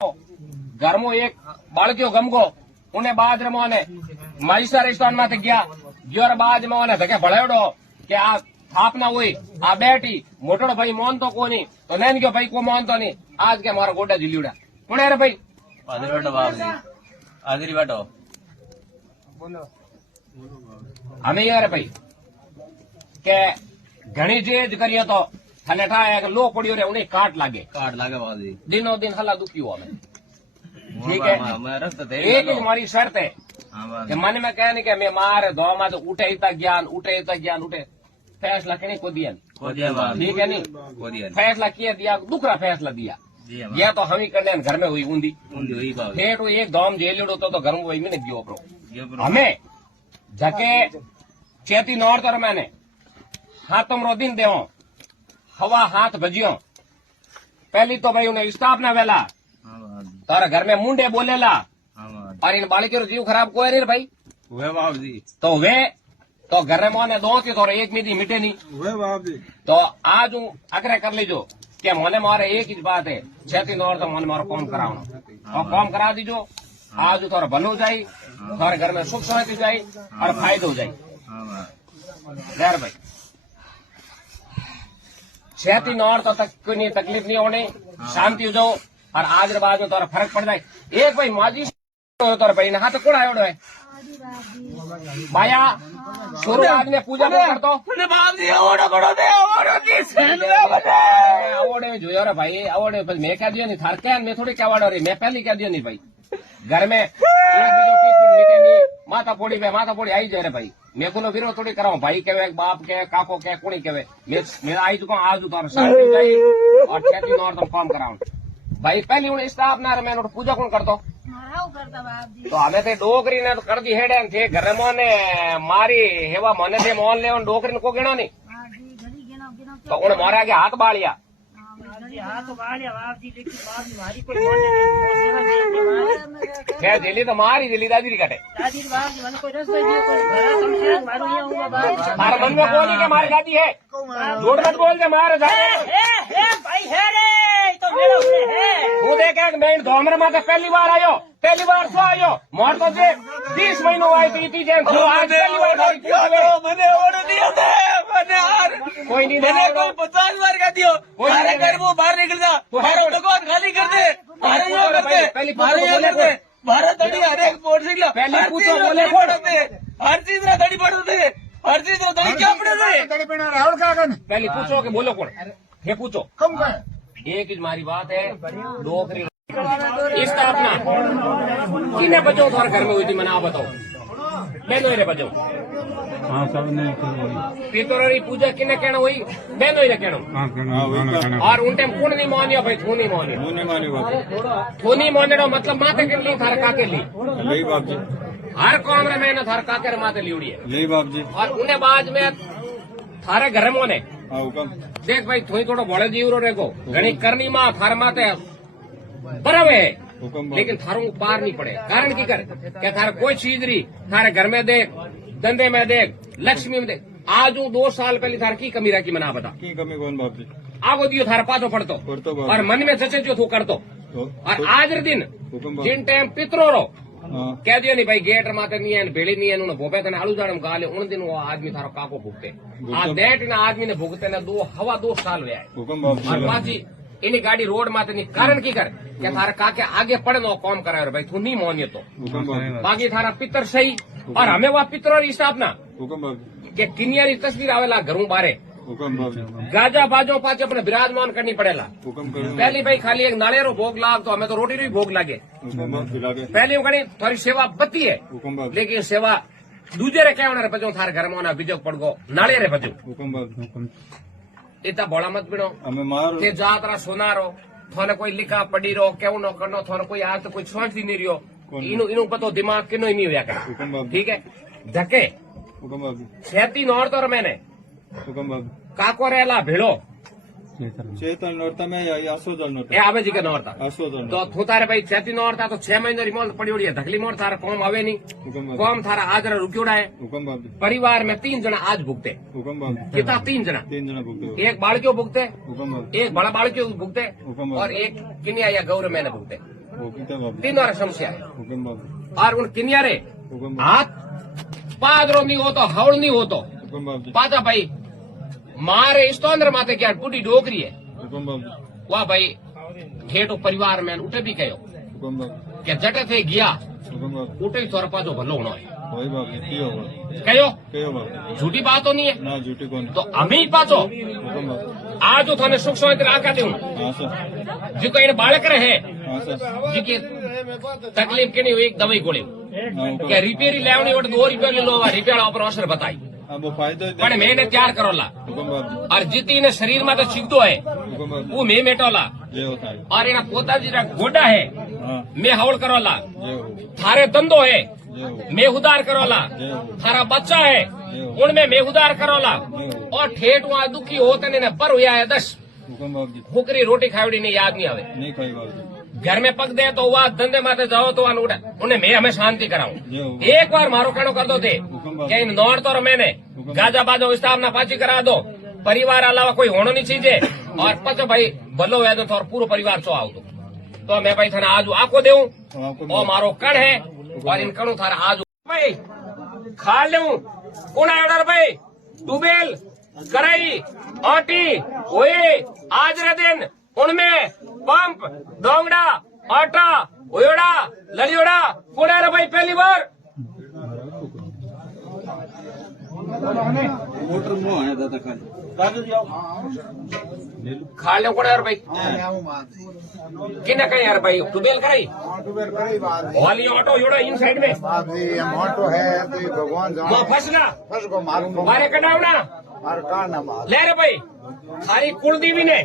ઘરમાં એક બાળકીઓ ગમગો ઉને બાજ રમવાને મહીસા રેસ્ટોરન્ટ માંથી ગયો બાજ મને ધકે ભળાવડો કે આ થાપના હોય આ બેટી મોટો ભાઈ મોનતો કોની તો નैन गयो भाई को मोनतो नहीं आज के मारो गोडा जिलीड़ा कोण है रे भाई आदरी बैठो बाप जी आदरी बैठो बोलो हमें यार भाई के घणी चीज करियो तो थने ठाए लो पड़ियो रे उन्हें काट लागे बाप जी दिनों दिन हला दुखी हुआ मैं ठीक है एक ही हमारी शर्त है कि मन में कह नहीं कि मैं मार दो मा तो उठे उठे फैसला कहने को दिया ठीक है नहीं फैसला किया दिया दूसरा फैसला दिया यह तो हम ही करने घर में हुई ऊंधी फेट वो एक दौम जेल तो घर में वही मैंने गयो अपनो हमें झके चेती नौर तर मैंने हाथों रो दिन देव हवा हाथ भजियो पहली तो भाई उन्हें स्टाफ ना वेला तारा घर में मुंडे बोलेला और इन बालिके जीव खराब कोई नहीं भाई वे बाप जी तो घर में मोने दो थी थोड़ा एक मिटी मिटे नहीं वे बाप जी तो आज हूँ आग्रह कर लीजो कि मोने मारे एक ही बात है 6 दिन तो मोने मारो काम कराओ और काम करा दीजो आज थोड़ा भलो जाये थोड़े घर में सुख शांति जाये और फायदो जाये यार भाई 6 दिन तो तक कोई तकलीफ नहीं होनी शांति हो जाओ और आज बाद में थोड़ा फर्क पड़ जाए एक भाई माजी तोर भाई ने हाथ कोड़ा आवड़ो है माया शुरू आज ने पूजा को करतो बाप जी आवड़ो बड़ो दे आवड़े में जोयो रे भाई आवड़े पर मैं कह दियो नहीं थार के मैं थोड़ी क्या वाड़ो रे मैं पहले कह दियो नहीं भाई घर में एक बीजो मीटे नहीं माथा पोड़ी आई जाए रे भाई मैं को विरोध थोड़ी कराऊं भाई कहे बाप के काको के कोनी कहे मैं आई चुका आज तार शांति जाई और खेती और तुम काम कराऊं भाई पहली उन्हें स्टाफ ना मैं पूजा कौन करतो तो हमें तो डोकरी ने तो कर दी हेडे थे घर मोने मारी हेवा मने थे मोन ले डोकरी ने को गिनो नहीं तो उन्हें मारे आगे हाथ बालिया क्या दिल्ली तो मारी दिल्ली दादी कटे मन में बोली के मारी दादी है झूठ मत बोल के मारे तू देखे मैं धोमर में पहली बार शो आयो मोर तो 20 महीनों आई थी आज पहली बार कोई नहीं मैंने कोई 50 बार कह दियो घर वो बाहर निकल जा दुकान खाली कर दे भारत दड़ी हर एक मोटरसाइकिल पहले पूछो बोले हर चीज ना दड़ी पड़ते हर चीज ना दड़ी क्या पड़े राहुल का पहले पूछो कि बोलो कौन ये पूछो कम का एक ही हमारी बात है डोकरी इसका अपना किन्ने बजो तुम्हारे घर में हुई थी मना बताओ बेनो रे बजो पितरोरी पूजा किन्ने कहना हुई बेनो रे कहना और उन टाइम कौन नहीं मानियो भाई थू नहीं मानियो मतलब माते के लिए थार काके ली हर काम रे मैंने थार काके रे माते लिउड़ी है बाप जी और उन्हें बाद में थारे घर मोने देख भाई थोड़ी थोड़ा बड़े जीवरो रेगो घनी करनी मां थार माते बराबर है लेकिन थारों पार नहीं पड़े कारण की कर क्या थारे कोई चीज रही थारे घर में देख धंधे में देख लक्ष्मी में देख आज 2 साल पहले थार की कमी रखी मना बता की कमी कौन बाप जी आगो दियो थारे पाछो पड़तो और मन में जचे जो तू करतो और आज रे दिन जिन टाइम पितरो रो कह दियो नहीं भाई गेट माते नहीं है भेड़ी नहीं है उन्होंने भोपे थे आलू जाड़म गाले उन दिन वो आदमी थारो काको भुगते आज डेट ना आदमी ने भुगते ने 2 साल हुआ है और पाची इनी गाड़ी रोड माते नहीं कारण की कर क्या थारा काके आगे पड़े नो काम करायो भाई तू नहीं मोनियो तो बाकी थारा पितर सही और हमें वह पितर हिसाब ना के किनियारी तस्वीर आवेला घरों बारे गाजा बाजो पाचे अपने विराजमान करनी पड़ेला पहली भाई खाली एक नालेरो भोग लाग तो हमें तो रोटी भी भोग लागे पहली घनी थोड़ी सेवा बत्ती है लेकिन सेवा दूजे रे कहना बजो थारे घर में बीजो पड़ गो नाले रे बजो इतना बड़ा मत बिनो के जात रा सोना रो थोने कोई लिखा पड़ी रो क्यों नो करनो थोने कोई आज तो कोई सोचती नहीं रियो इनु पतो दिमाग किनो ही नहीं हुआ कर ठीक है धके 6 नौर तो मैंने काको रेला भेड़ो चेतन नोरता में या आसोजल नोरता ए आवे जी के नोरता आसोजल तो थू तारे भाई 6 नोरता तो 6 महीने रिमोल पड़ी हुई है धकली मोर थारा कौम आवे नहीं कौम थारा आज रुक्योड़ा है परिवार में 3 जना आज भुगते कितना 3 जना भुगते एक बालकियों भुगते एक बड़ा बालकियों भुगते और एक किनिया या गौर मैंने भुगते तीन वार समस्या है और उन किन्यारे हाथ पादरो नहीं हो तो हवल नहीं हो तो पाता भाई मारे इस तो अंदर माते क्या पूरी डोकरी है वाह भाई ठेठो परिवार में उठे भी कहो क्या जटे थे गया उठे ही थोड़ा पाजो भलो होना है कहो झूठी बात तो नहीं है तो हमें ही पाचो आज थाने सुख समिति आका दू जिको इन बालक रहे जिकी तकलीफ के नहीं एक दवाई गोली क्या रिपेरी लेवनी वोट 2 रुपया ले लो रिपेयर ऑपर असर बताई पण मैंने तैयार करोला और जिती ने शरीर में तो छिकतो है वो मैं मेटोला और इना पोता जी गोडा है मैं हवल करोला थारे धंधो है मैं उधार करोला थारा बच्चा है उनमें मैं उधार करोला और ठेठ वहां दुखी होते ने पर हुआ है 10 हुकरी रोटी खावड़ी नहीं याद नहीं आवे घर में पक दे तो वह धंधे माते जाओ तो उन्हें मैं हमें शांति कराऊं एक बार मारो कहनो कर दो थे क्या इन नौर तो मैंने गाजा बाजो स्थापना पाची करा दो परिवार अलावा कोई होनो नहीं चीजे और पचो भाई भलो है तो पूरा परिवार चो आओ तो मैं भाई थाने आज आको देऊ और मारो कण है और इन कणु थारा आज भाई खा लू कौन आया भाई टूबेल कराई आटी ओए आज रे दिन उनमें पंप डोंगड़ा आटा ओयोड़ा लड़ियोड़ा कौन है रे भाई पहली बार मोटर में आया दादा खा लो कौन है भाई किन्ना कहीं यार भाई टूबेल कराई वाली ऑटो योड़ा इन साइड में ऑटो है तो भगवान वो फसना फस को मारो मारे कटावना ले रे भाई थारी कुलदेवी ने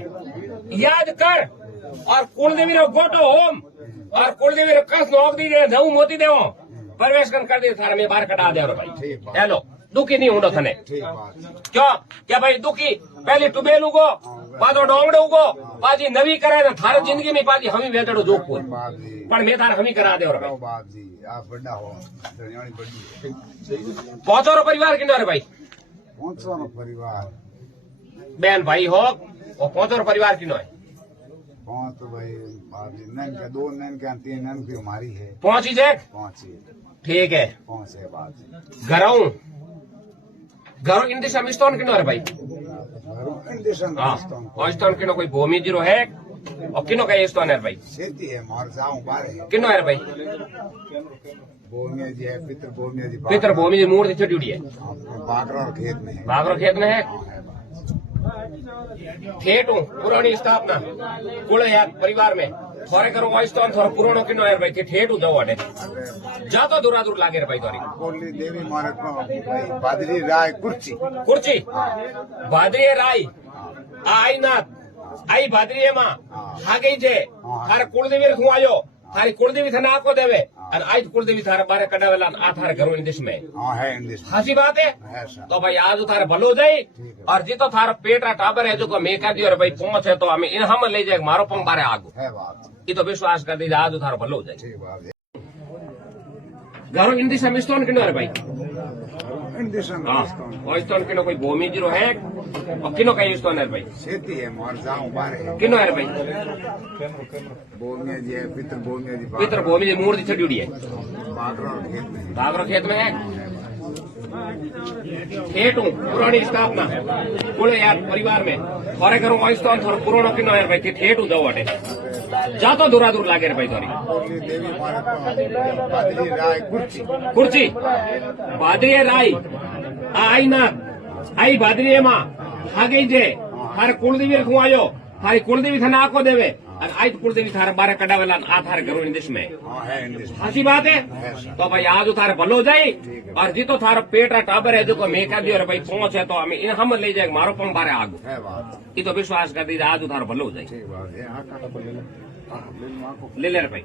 याद कर और कुलदेवी रो गोटो होम और कुलदेवी रो कस नोक दी दे नऊ मोती देवो प्रवेश कर दे थारा में बाहर कटा दे रो भाई हेलो दुखी नहीं होना थने क्यों क्या भाई दुखी पहले टुबेल उगो पादो डोंगड़े उगो पाजी नवी करे ना थारे जिंदगी में पाजी हमी वेटड़ो जोधपुर पण मैं थार हमी करा दे रो भाई आप बड़ा हो दरियाणी बड़ी पहुंचो रो परिवार किन्नो रे भाई पहुंचो रो परिवार बहन भाई हो और पहुंचो रो परिवार किन्नो है पहुंच तो भाई नन के 2 नन के 3 नन की हमारी है पहुंची जैक पहुंची ठीक है पहुंचे बात घरों इन दिशा में स्टोन किनो है भाई इंडिशन हाँ और स्टोन किनो कोई भूमि जीरो है और किनो का ये स्टोन है भाई खेती है मार जाऊं बारे किनो है भाई भूमिया जी है पितर भूमि जी मूर्ति छोटी उड़ी है बागरा खेत में है बागरो खेत में है ठेठू पुरानी स्थापना कुल यार परिवार में थोड़े करो वाइस्टोन थोड़ा पुरानो किनो है भाई ठेठू दो अटे जा तो दूरा दूर लागे रे भाई तोरी कोली देवी मारे को बादरी राय कुर्ची बादरी राय आई नाथ आई बादरी मां हागे जे थारे कुलदेवी रखू आयो थारी कुलदेवी थाने आको देवे और आज कुलदेवी थारे बारे कडावेला आ थारे घरों इन देश में हां है इन देश हासी बात है सर तो भाई आज थारे भलो हो जाए और जितो थारा पेटा टाबर है जो को मैं कह दियो रे भाई पहुंच है तो हमें इन हम ले जाए मारो पंप बारे आगो है बात ये तो विश्वास कर दीजिए आज थारा भलो हो जाए ठीक बात है घरों इन देश में स्टोन किनो रे भाई इंडिशन हाँ और स्टोन किनो कोई भूमि जीरो है और किनो का ये स्टोन है भाई खेती है मार जाऊं बारे किनो है भाई भूमिया जी है पितर भूमि जी मूर्ति छोटी उड़ी है बागरा खेत में है ठेठू पुरानी स्थापना कुल यार परिवार में थोड़े घरों वाइस्टोन थोड़ा पुरानो किनो है भाई ठेठू दो अटे जा तो दूरा दूर लागे रे भाई तोरी कोली देवी मारे को बादरी राय कुर्ची बादरी राय आई नाथ आई बादरी मां हागे जे थारे कुलदेवी रखू आयो थारी कुलदेवी थाने आको देवे और आज कुलदेवी थारे बारे कडावेला आ थारे घरों इन देश में हां है इन देश हासी बात है तो भाई आज थारे भलो हो जाए और जितो थारो पेटा टाबर है जो को मैं कह दियो रे भाई पहुंच है तो हमें इन हम ले जाए मारो पंप बारे आगो है बात ये तो विश्वास कर दीजिए आज थारो भलो हो जाए ठीक बात है हां का ले लो ले ले रे भाई